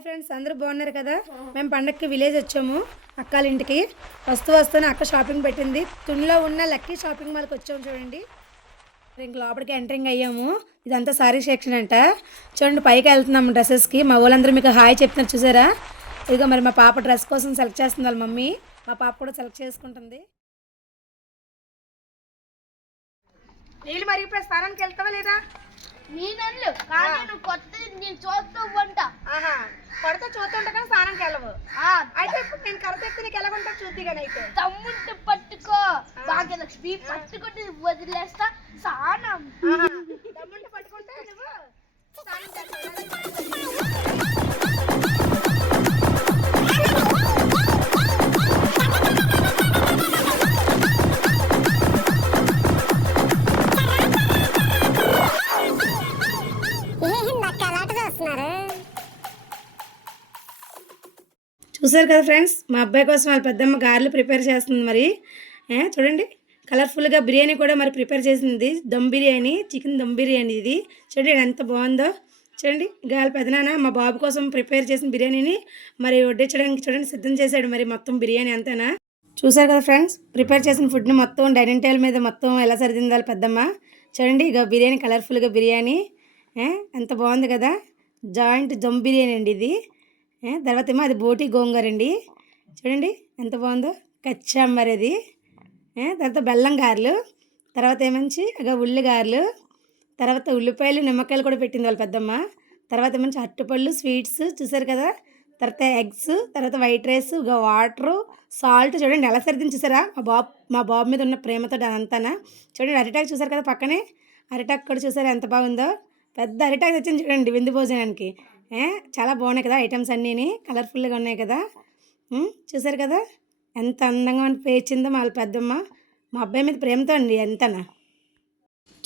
Hi friends, అందరూ బాగున్నారు కదా. మేము పండగకి విలేజ్ వచ్చాము అక్కల ఇంటికి. వస్తూనే అక్క షాపింగ్ పెట్టింది. తునిలో ఉన్న లక్కీ షాపింగ్ మాల్కి వచ్చాము. చూడండి, ఇంక లోపలికి ఎంటరింగ్ అయ్యాము. ఇదంతా సారీ సెక్షన్ అంట. చూడండి, పైకి వెళ్తున్నాము డ్రెస్సెస్కి. మా వాళ్ళందరూ మీకు హాయ్ చెప్తున్నారు, చూసారా. ఇదిగో మరి మా పాప డ్రెస్ కోసం సెలెక్ట్ చేస్తుంది వాళ్ళ మమ్మీ. మా పాప కూడా సెలెక్ట్ చేసుకుంటుంది. నీళ్ళు మరిగిపోయి స్నానానికి వెళ్తావా లేదా? నేను కొత్త నేను చూస్తూ ఉంటా. కొడతా చూస్తుంటా కానీ స్నానంకి వెళ్ళవు. అయితే ఇప్పుడు నేను కరెక్ట్ ఎత్తి నీకు ఎలా ఉంటా చూద్ది. కానీ అయితే తమ్ముంటే పట్టుకో, భాగ్యలక్ష్మి పట్టుకుంటే వదిలేస్తా. స్నానం తమ్ముంటే పట్టుకుంటే నువ్వు చూసారు కదా ఫ్రెండ్స్, మా అబ్బాయి కోసం వాళ్ళ పెద్దమ్మ గారెలు ప్రిపేర్ చేస్తుంది. మరి చూడండి, కలర్ఫుల్గా బిర్యానీ కూడా మరి ప్రిపేర్ చేసింది. దమ్ బిర్యానీ, చికెన్ దమ్ బిర్యానీ. ఇది చూడండి ఎంత బాగుందో. చూడండి, గాలి పెదనాన్న మా బాబు కోసం ప్రిపేర్ చేసిన బిర్యానీని మరి వడ్డించడానికి చూడండి సిద్ధం చేశాడు. మరి మొత్తం బిర్యానీ అంతేనా. చూసారు కదా ఫ్రెండ్స్, ప్రిపేర్ చేసిన ఫుడ్ని మొత్తం డైనింగ్ టేబుల్ మీద మొత్తం ఎలా సరిదిందాలి పెద్దమ్మ. చూడండి, ఇక బిర్యానీ కలర్ఫుల్గా బిర్యానీ ఎంత బాగుంది కదా. జాయింట్ దమ్ బిర్యానీ అండి ఇది. తర్వాత ఏమో అది బోటి గోంగూర అండి. చూడండి ఎంత బాగుందో. కచ్చాంబర్ అది. తర్వాత బెల్లం గారెలు, తర్వాత ఏమంచి ఇక ఉల్లి గారెలు, తర్వాత ఉల్లిపాయలు నిమ్మకాయలు కూడా పెట్టింది వాళ్ళ పెద్దమ్మ. తర్వాత ఏమంచి అరటిపళ్ళు స్వీట్స్ చూసారు కదా. తర్వాత ఎగ్స్, తర్వాత వైట్ రైస్, ఇక వాటరు, సాల్ట్. చూడండి ఎలా సరిదింది చూసారా. మా బాబు మీద ఉన్న ప్రేమతో అదంతానా. చూడండి, అరిటాక్ చూసారు కదా పక్కనే. అరిటాక్ కూడా చూసారా ఎంత బాగుందో. పెద్ద అరిటాక్ వచ్చింది చూడండి విందు భోజనానికి. చాలా బాగున్నాయి కదా ఐటమ్స్ అన్నీని, కలర్ఫుల్గా ఉన్నాయి కదా. చూసారు కదా ఎంత అందంగా పేర్చిందో మా పెద్దమ్మ. మా అబ్బాయి మీద ప్రేమతో అండి ఎంతనా.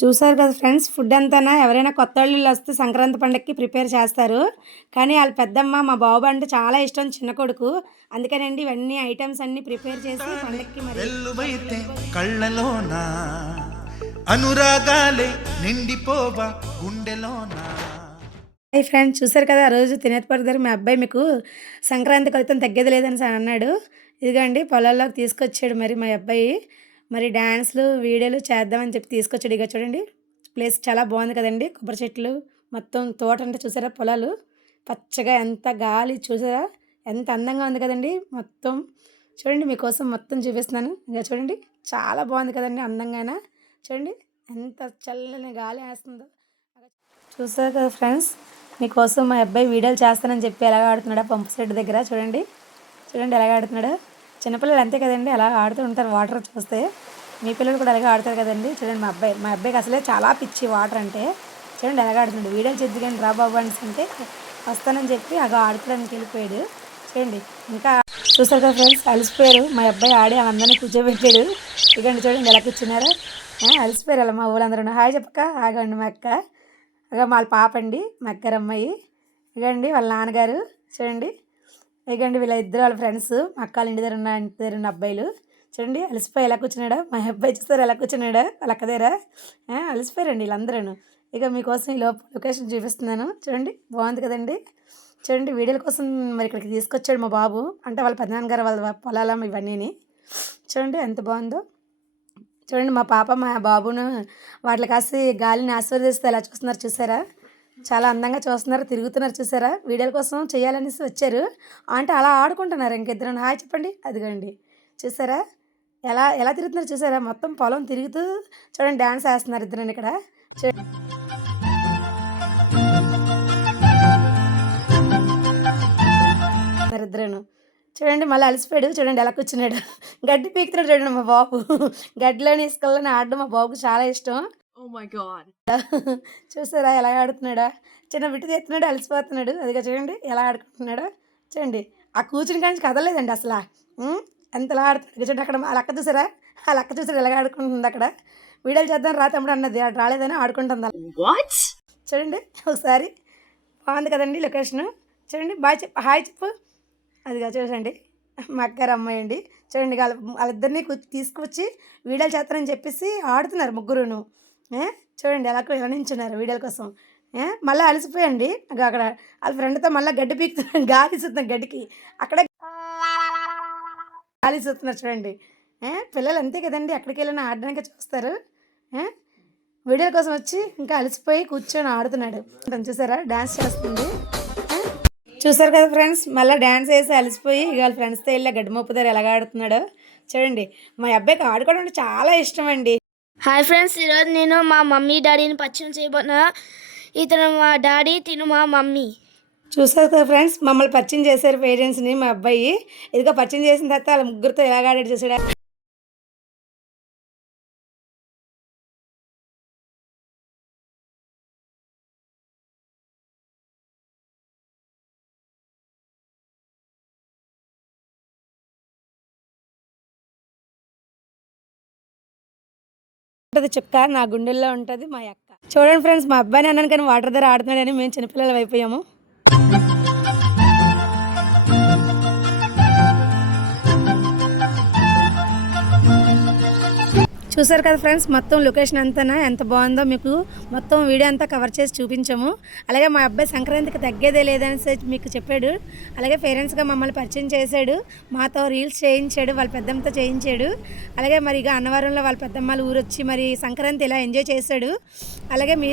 చూసారు కదా ఫ్రెండ్స్, ఫుడ్ అంతానా ఎవరైనా కొత్త వాళ్ళు వస్తే సంక్రాంతి పండగకి ప్రిపేర్ చేస్తారు. కానీ వాళ్ళ పెద్దమ్మ మా బాబు అంటే చాలా ఇష్టం, చిన్న కొడుకు. అందుకనండి ఇవన్నీ ఐటమ్స్ అన్నీ ప్రిపేర్ చేసి పండగకి కళ్ళలోనా అనురాగాలే నిండిపోవా గుండెలోనా. హాయ్ ఫ్రెండ్స్, చూసారు కదా ఆ రోజు తినేపడి దగ్గర మా అబ్బాయి మీకు సంక్రాంతి కొలితం తగ్గేది లేదని అన్నాడు. ఇదిగండి పొలాల్లోకి తీసుకొచ్చాడు మరి మా అబ్బాయి. మరి డ్యాన్స్లు వీడియోలు చేద్దామని చెప్పి తీసుకొచ్చాడు. ఇక చూడండి ప్లేస్ చాలా బాగుంది కదండి. కొబ్బరి చెట్లు మొత్తం తోట అంటే చూసారా, పొలాలు పచ్చగా ఎంత గాలి చూసారా, ఎంత అందంగా ఉంది కదండి. మొత్తం చూడండి మీకోసం మొత్తం చూపిస్తున్నాను. ఇక చూడండి చాలా బాగుంది కదండి అందంగానే. చూడండి ఎంత చల్లని గాలి వేస్తుందో. చూసారు కదా ఫ్రెండ్స్, మీకోసం మా అబ్బాయి వీడియోలు చేస్తానని చెప్పి ఎలాగ ఆడుతున్నాడో పంపు సెట్ దగ్గర. చూడండి చూడండి ఎలాగ ఆడుతున్నాడో. చిన్నపిల్లలు అంతే కదండి, అలా ఆడుతూ ఉంటారు వాటర్ చూస్తే. మీ పిల్లలు కూడా అలాగే ఆడతారు కదండి. చూడండి మా అబ్బాయికి అసలే చాలా పిచ్చి వాటర్ అంటే. చూడండి ఎలాగ ఆడుతున్నాడు. వీడియోలు చేద్దు కానీ రా బాబు అంటే వస్తానని చెప్పి అలా ఆడుకోవడానికి వెళ్ళిపోయాడు. చూడండి ఇంకా చూసారు కదా ఫ్రెండ్స్, అలసిపోయారు. మా అబ్బాయి ఆడి అందరినీ కూర్చోబెట్టాడు. ఇకండి చూడండి ఎలా కూర్చున్నారో. అలసిపోయారు అలా మా ఊళ్ళందరూ. హాయ్ చెప్పక ఆగండి మా అక్క. ఇక వాళ్ళ పాప అండి మా అక్కర అమ్మాయి. ఇకండి వాళ్ళ నాన్నగారు. చూడండి ఇకండి వీళ్ళ ఇద్దరు వాళ్ళ ఫ్రెండ్స్, మా అక్కల ఇంటి దగ్గర ఉన్న అబ్బాయిలు. చూడండి అలసిపోయి ఎలా కూర్చున్నాడా. మా అబ్బాయి చూస్తారు ఎలా కూర్చున్నాడా వాళ్ళ అక్క దగ్గర. అలసిపోయారండి వీళ్ళందరూ. ఇక మీకోసం ఈ లొకేషన్ చూపిస్తున్నాను. చూడండి బాగుంది కదండి. చూడండి వీడియోల కోసం మరి ఇక్కడికి తీసుకొచ్చాడు మా బాబు. అంటే వాళ్ళ పెద్దనాన్నగారు వాళ్ళ పొలాల ఇవన్నీని. చూడండి ఎంత బాగుందో. చూడండి మా పాప మా బాబును వాటిని కాసి గాలిని ఆస్వాదిస్తే ఎలా చూస్తున్నారు చూసారా. చాలా అందంగా చూస్తున్నారు, తిరుగుతున్నారు చూసారా. వీడియోల కోసం చేయాలనేసి వచ్చారు. అంటే అలా ఆడుకుంటున్నారు ఇంకిద్దరు. హాయ్ చెప్పండి. అదిగోండి చూసారా ఎలా ఎలా తిరుగుతున్నారు చూసారా. మొత్తం పొలం తిరుగుతూ చూడండి డ్యాన్స్ వేస్తున్నారు ఇద్దరు ఇక్కడ. ఇద్దరును చూడండి మళ్ళీ అలసిపోయాడు. చూడండి ఎలా కూర్చున్నాడు. గడ్డి పీకుతున్నాడు చూడండి మా బాబు. గడ్డిలోని ఇసుకల్లోని ఆడడం మా బాబుకి చాలా ఇష్టం. చూసారా ఎలా ఆడుతున్నాడా. చిన్న బిట్టు తెస్తున్నాడు, అలసిపోతున్నాడు. అదిగా చూడండి ఎలా ఆడుకుంటున్నాడో. చూడండి ఆ కూర్చుని కానీ కదలేదండి అసలు. ఎంతలా ఆడుతున్నాడు చూడండి. అక్కడ ఆ లక్క చూసారా, ఆ లక్క చూసారా ఎలా ఆడుకుంటుంది అక్కడ. వీడియోలు చేద్దాం రా తమ్ముడు అన్నది, అటు రాలేదని ఆడుకుంటుంది. చూడండి ఒకసారి బాగుంది కదండి లొకేషను. చూడండి బాయ్ చెప్పు, హాయ్ చెప్పు. అదిగా చూసండి మా అక్కగారు అమ్మాయి అండి. చూడండి వాళ్ళిద్దరినీ తీసుకొచ్చి వీడియోలు చేస్తారని చెప్పేసి ఆడుతున్నారు ముగ్గురును. చూడండి ఎలా నించున్నారు వీడియోల కోసం. మళ్ళీ అలసిపోయండి అక్కడ వాళ్ళ ఫ్రెండ్తో మళ్ళీ గడ్డి పీకుతున్నాడు, గాలి ఇస్తున్నాం గడ్డికి, అక్కడే గాలి ఇస్తున్నారు చూడండి. పిల్లలు అంతే కదండి, ఎక్కడికి వెళ్ళినా ఆడడానికి చూస్తారు. వీడియో కోసం వచ్చి ఇంకా అలసిపోయి కూర్చొని ఆడుతున్నాడు. చూసారా డ్యాన్స్ చేస్తుంది. చూసారు కదా ఫ్రెండ్స్, మళ్ళీ డ్యాన్స్ వేసి అలసిపోయి ఇక వాళ్ళ ఫ్రెండ్స్తో వెళ్ళి గడ్డి మోపు దగ్గర ఎలాగ ఆడుతున్నాడో చూడండి. మా అబ్బాయికి ఆడుకోవడం అంటే చాలా ఇష్టం అండి. హాయ్ ఫ్రెండ్స్, ఈరోజు నేను మా మమ్మీ డాడీని పరిచయం చేయబోతున్నా. ఇతను మా డాడీ, తిను మా మమ్మీ. చూసారు కదా ఫ్రెండ్స్, మమ్మల్ని పరిచయం చేశారు పేరెంట్స్ని. మా అబ్బాయి ఇదిగో పరిచయం చేసిన తర్వాత వాళ్ళ ముగ్గురితో ఎలాగ ఆడాడు చూసాడు. చుక్క నా గుండెల్లో ఉంటుంది మా అక్క. చూడండి ఫ్రెండ్స్, మా అబ్బాయిని అన్నాను కానీ వాటర్ దగ్గర ఆడుతున్నాడని మేము చిన్నపిల్లలు అయిపోయాము. చూసారు కదా ఫ్రెండ్స్, మొత్తం లొకేషన్ అంతా ఎంత బాగుందో మీకు మొత్తం వీడియో అంతా కవర్ చేసి చూపించాము. అలాగే మా అబ్బాయి సంక్రాంతికి తగ్గేదే లేదని మీకు చెప్పాడు. అలాగే పేరెంట్స్గా మమ్మల్ని పరిచయం చేశాడు, మాతో రీల్స్ చేయించాడు, వాళ్ళ పెద్దమ్మతో చేయించాడు. అలాగే మరి ఇక అన్నవరంలో వాళ్ళ పెద్దమ్మలు ఊరొచ్చి మరి సంక్రాంతి ఇలా ఎంజాయ్ చేశాడు. అలాగే మీరు